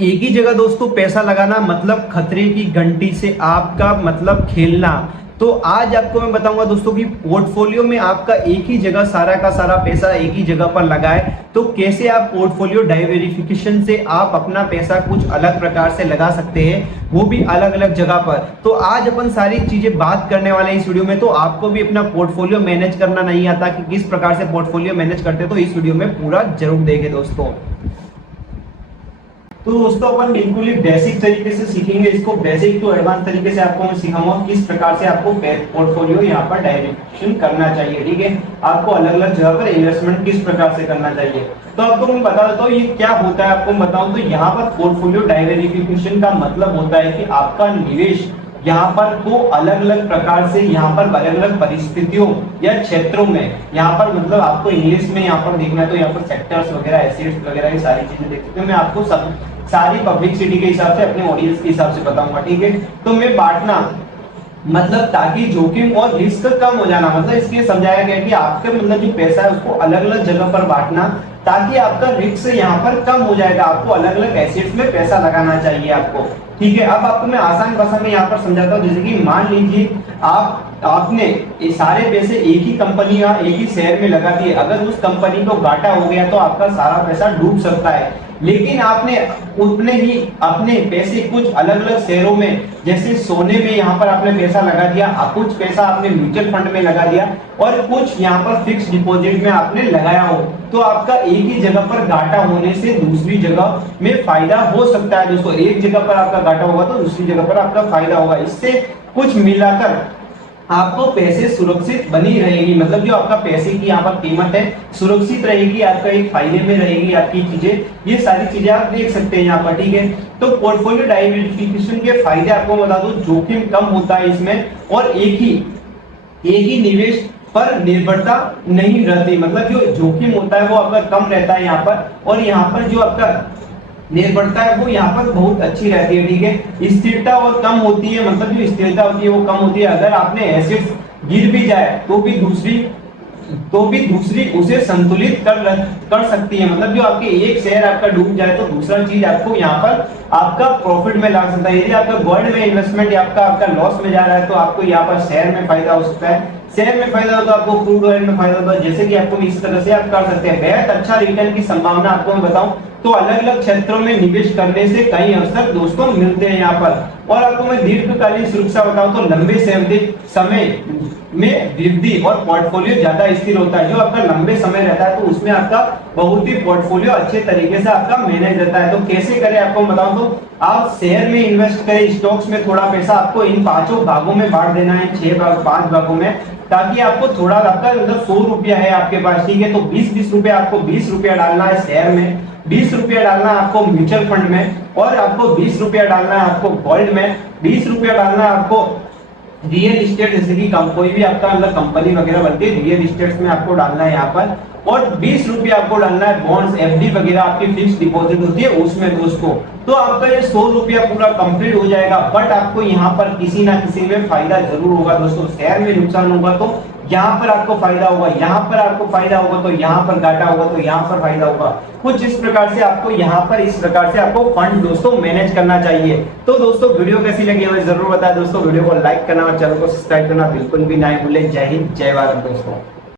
एक ही जगह दोस्तों पैसा लगाना मतलब खतरे की घंटी से आपका मतलब खेलना। तो आज आपको मैं बताऊंगा दोस्तों कि पोर्टफोलियो में आपका एक ही जगह सारा का सारा पैसा एक ही जगह पर लगाए तो कैसे आप पोर्टफोलियो डाइवर्सिफिकेशन से आप अपना पैसा कुछ अलग प्रकार से लगा सकते हैं, वो भी अलग अलग जगह पर। तो आज अपन सारी चीजें बात करने वाले हैं इस वीडियो में। तो आपको भी अपना पोर्टफोलियो मैनेज करना नहीं आता कि किस प्रकार से पोर्टफोलियो मैनेज करते, तो इस वीडियो में पूरा जरूर देखें दोस्तों। तो दोस्तों अपन बिल्कुल ही बेसिक तरीके से सीखेंगे इसको, बेसिक टू एडवांस तरीके से आपको मैं सिखाऊंगा किस प्रकार से आपको पोर्टफोलियो यहाँ पर डायरेक्शन करना चाहिए। ठीक है, आपको अलग अलग जगह पर इन्वेस्टमेंट किस प्रकार से करना चाहिए। तो आपको मैं बता देता हूँ ये क्या होता है। आपको बताऊं तो यहाँ पर पोर्टफोलियो डाइवर्सिफिकेशन का मतलब होता है कि आपका निवेश यहाँ पर को अलग अलग प्रकार से यहाँ पर अलग अलग परिस्थितियों या क्षेत्रों में, यहाँ पर मतलब आपको इंग्लिश में यहाँ पर देखना है तो यहाँ पर सेक्टर्स वगैरह, एसेट्स वगैरह ये सारी चीजें देख सकते हैं। मैं आपको सब सारी पब्लिसिटी के हिसाब से अपने ऑडियंस के हिसाब से बताऊंगा। ठीक है, तो मैं बांटना मतलब ताकि जोखिम और रिस्क कम हो जाना, मतलब इसके समझाया गया कि आपके मतलब जो पैसा है उसको अलग अलग जगह पर बांटना ताकि आपका रिस्क यहाँ पर कम हो जाएगा। आपको अलग अलग एसेट्स में पैसा लगाना चाहिए आपको। ठीक है, अब आपको मैं आसान भाषा में यहाँ पर समझाता हूँ। जैसे कि मान लीजिए आपने ये सारे पैसे एक ही कंपनी या एक ही शेयर में लगा दिए, अगर उस कंपनी को घाटा हो गया तो आपका सारा पैसा डूब सकता है। लेकिन आपने उतने ही अपने पैसे कुछ अलग अलग शेयरों में, जैसे सोने में यहाँ पर आपने पैसा लगा दिया, कुछ पैसा आपने म्यूचुअल फंड में लगा दिया और कुछ यहाँ पर फिक्स डिपॉजिट में आपने लगाया हो, तो आपका एक ही जगह पर घाटा होने से दूसरी जगह में फायदा हो सकता है। दोस्तों एक जगह पर आपका घाटा होगा तो दूसरी जगह पर आपका फायदा होगा। इससे कुछ मिलाकर आपको पैसे सुरक्षित बनी रहेगी, मतलब जो आपका पैसे की यहाँ पर कीमत है सुरक्षित रहेगी, आपका एक फायदे में रहेगी आपकी चीजें। ये सारी चीजें आप देख सकते हैं यहाँ पर। ठीक है, तो पोर्टफोलियो डाइवर्सिफिकेशन के फायदे आपको बता दूं, जोखिम कम होता है इसमें और एक ही निवेश पर निर्भरता नहीं रहती, मतलब जो जोखिम होता है वो आपका कम रहता है यहाँ पर, और यहाँ पर जो आपका निर्भरता है वो यहाँ पर बहुत अच्छी रहती है। ठीक है, स्थिरता और कम होती है, मतलब जो स्थिरता होती है वो कम होती है। अगर आपने एसेट्स गिर भी जाए तो भी दूसरी उसे संतुलित कर सकती है, मतलब जो आपके एक शेयर आपका डूब जाए तो दूसरा चीज आपको यहाँ पर आपका प्रॉफिट में ला सकता है। यदि आपका गोल्ड में इन्वेस्टमेंट आपका लॉस में जा रहा है तो आपको यहाँ पर शेयर में फायदा हो सकता है, शेयर में फायदा होगा तो आपको क्रूड ऑयल में फायदा होगा। जैसे कि आपको इस तरह से आप कर सकते हैं। बेहद अच्छा रिटर्न की संभावना आपको मैं बताऊं तो अलग अलग क्षेत्रों में निवेश करने से कई अवसर दोस्तों मिलते हैं यहाँ पर। और आपको मैं दीर्घकालीन सुरक्षा बताऊं तो लंबे समय में वृद्धि और पोर्टफोलियो ज्यादा स्थिर होता है। जो आपका लंबे समय रहता है तो उसमें आपका बहुत ही पोर्टफोलियो अच्छे तरीके से आपका मैनेज रहता है। तो कैसे करें आपको बताऊं तो आप शेयर में इन्वेस्ट करें, स्टॉक्स में थोड़ा पैसा आपको इन 5 भागों में बांट देना है, 5 भागों में, ताकि आपको थोड़ा आपका मतलब 100 रुपया है आपके पास। ठीक है, तो 20 रुपया आपको 20 रुपया डालना है शेयर में, 20 रुपया डालना है आपको म्यूचुअल फंड में, और आपको 20 रुपया डालना है आपको गोल्ड में, 20 रुपया डालना है आपको रियल एस्टेट, जैसे कि कोई भी आपका मतलब कंपनी वगैरह बनती है रियल एस्टेट्स में आपको डालना है यहाँ पर, और 20 रुपया आपको डालना है बॉन्ड्स, एफडी वगैरह आपकी फिक्स डिपॉजिट होती है उसमें दोस्तों। तो आपका ये 100 रुपया पूरा कंप्लीट हो जाएगा। बट आपको यहाँ पर किसी ना किसी में फायदा जरूर होगा दोस्तों। शेयर में नुकसान होगा तो यहाँ पर आपको फायदा होगा, यहाँ पर आपको फायदा होगा तो यहाँ पर घाटा होगा तो यहाँ पर फायदा होगा। कुछ इस प्रकार से आपको यहाँ पर इस प्रकार से आपको फंड दोस्तों मैनेज करना चाहिए। तो दोस्तों वीडियो कैसी लगी हमें जरूर बताएं दोस्तों। वीडियो को लाइक करना और चैनल को सब्सक्राइब करना बिल्कुल भी ना भूलें। जय हिंद, जय भारत दोस्तों।